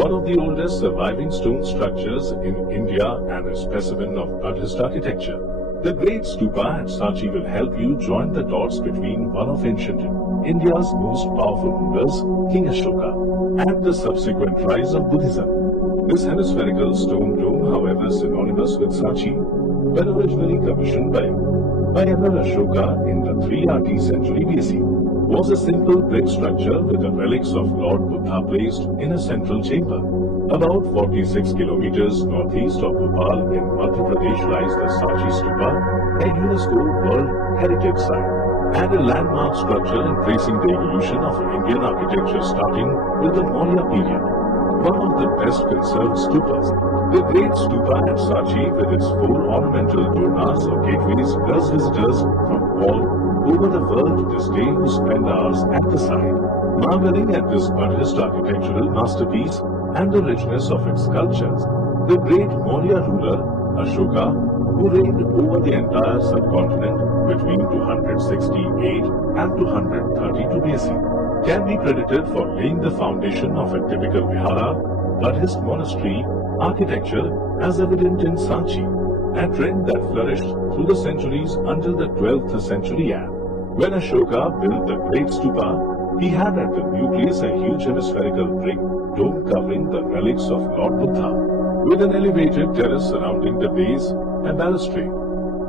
one of the oldest surviving stone structures in India and a specimen of Buddhist architecture. The Great Stupa at Sanchi will help you join the dots between one of ancient India's most powerful rulers, King Ashoka, and the subsequent rise of Buddhism. This hemispherical stone dome, however synonymous with Sanchi, when originally commissioned by Emperor Ashoka in the 3rd century BCE, was a simple brick structure with the relics of Lord Buddha placed in a central chamber. About 46 kilometers northeast of Bhopal in Madhya Pradesh lies the Sanchi Stupa, a UNESCO World Heritage Site, and a landmark structure tracing the evolution of Indian architecture starting with the Maurya period. One of the best conserved stupas, the Great Stupa at Sanchi with its 4 ornamental doornas or gateways draws visitors from all over the world to this day who spend hours at the site, marveling at this Buddhist architectural masterpiece and the richness of its sculptures. The great Maurya ruler, Ashoka, who reigned over the entire subcontinent between 268 and 232 BC, can be credited for laying the foundation of a typical vihara, Buddhist monastery architecture as evident in Sanchi, a trend that flourished through the centuries until the 12th century. When Ashoka built the Great Stupa, he had at the nucleus a huge hemispherical brick dome covering the relics of Lord Buddha, with an elevated terrace surrounding the base, a balustrade,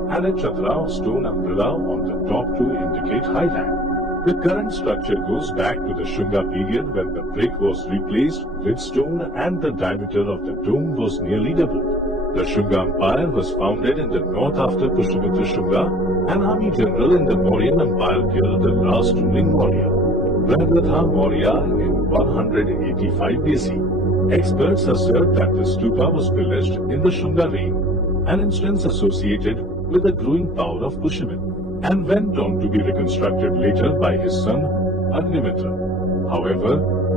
and a chatra or stone umbrella on the top to indicate highland. The current structure goes back to the Shunga period when the brick was replaced with stone and the diameter of the dome was nearly doubled. The Shunga Empire was founded in the north after Pushyamitra Shunga, an army general in the Mauryan Empire, killed the last ruling Maurya, Brahadratha Maurya, in 185 BC. Experts assert that the stupa was pillaged in the Shunga reign, an instance associated with the growing power of Pushyamitra, and went on to be reconstructed later by his son Agnimitra. However,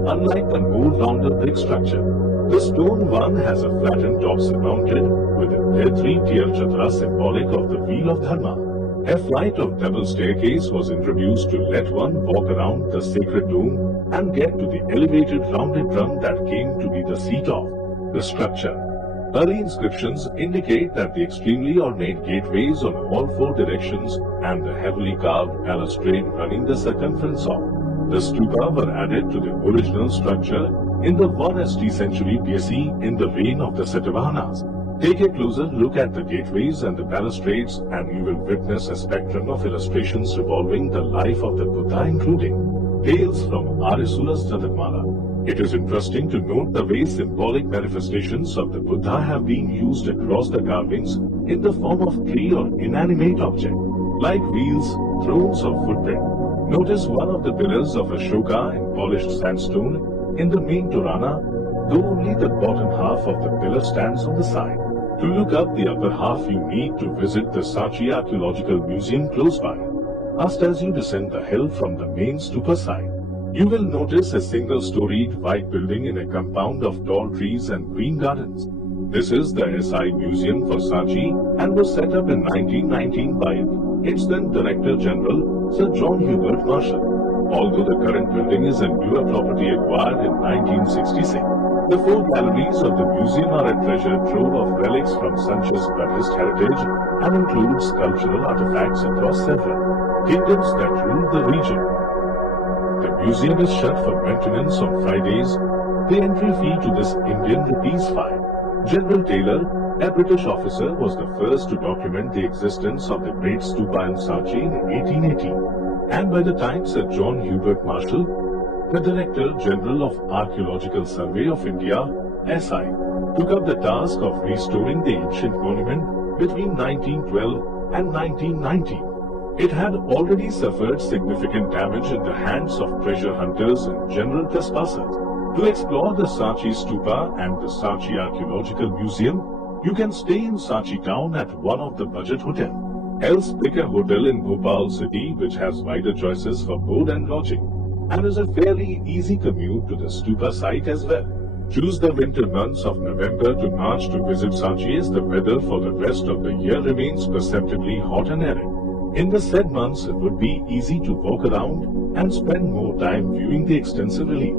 unlike the more rounded brick structure, the stone one has a flattened top surmounted with a 3-tier chatra symbolic of the wheel of Dharma. A flight of double staircase was introduced to let one walk around the sacred dome and get to the elevated rounded drum that came to be the seat of the structure. Early inscriptions indicate that the extremely ornate gateways on all 4 directions and the heavily carved balustrade running the circumference of the stupa were added to the original structure in the 1st century BCE in the reign of the Satavahanas. Take a closer look at the gateways and the balustrades and you will witness a spectrum of illustrations revolving the life of the Buddha, including tales from Arisula's Jagatmala. It is interesting to note the way symbolic manifestations of the Buddha have been used across the carvings in the form of tree or inanimate object, like wheels, thrones or footprint. Notice one of the pillars of Ashoka in polished sandstone in the main Torana, though only the bottom half of the pillar stands on the side. To look up the upper half, you need to visit the Sanchi Archaeological Museum close by. Just as you descend the hill from the main stupa side, you will notice a single-storied white building in a compound of tall trees and green gardens. This is the SI Museum for Sanchi and was set up in 1919 by its then Director General, Sir John Hubert Marshall. Although the current building is a newer property acquired in 1966, the 4 galleries of the museum are a treasure trove of relics from Sanchi's Buddhist heritage and include sculptural artifacts across several kingdoms that ruled the region. The museum is shut for maintenance on Fridays. The entry fee to this Indian rupees 5. General Taylor, a British officer, was the first to document the existence of the Great Stupa in Sanchi in 1818, and by the time Sir John Hubert Marshall, the Director General of Archaeological Survey of India, SI, took up the task of restoring the ancient monument between 1912 and 1919. It had already suffered significant damage in the hands of treasure hunters and general trespassers. To explore the Sanchi Stupa and the Sanchi Archaeological Museum, you can stay in Sanchi town at one of the budget hotels. Else pick a hotel in Bhopal city which has wider choices for board and lodging, and is a fairly easy commute to the stupa site as well. Choose the winter months of November to March to visit Sanchi, as the weather for the rest of the year remains perceptibly hot and arid. In the said months, it would be easy to walk around and spend more time viewing the extensive relief.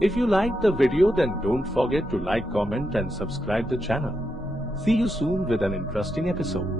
If you liked the video, then don't forget to like, comment and subscribe the channel. See you soon with an interesting episode.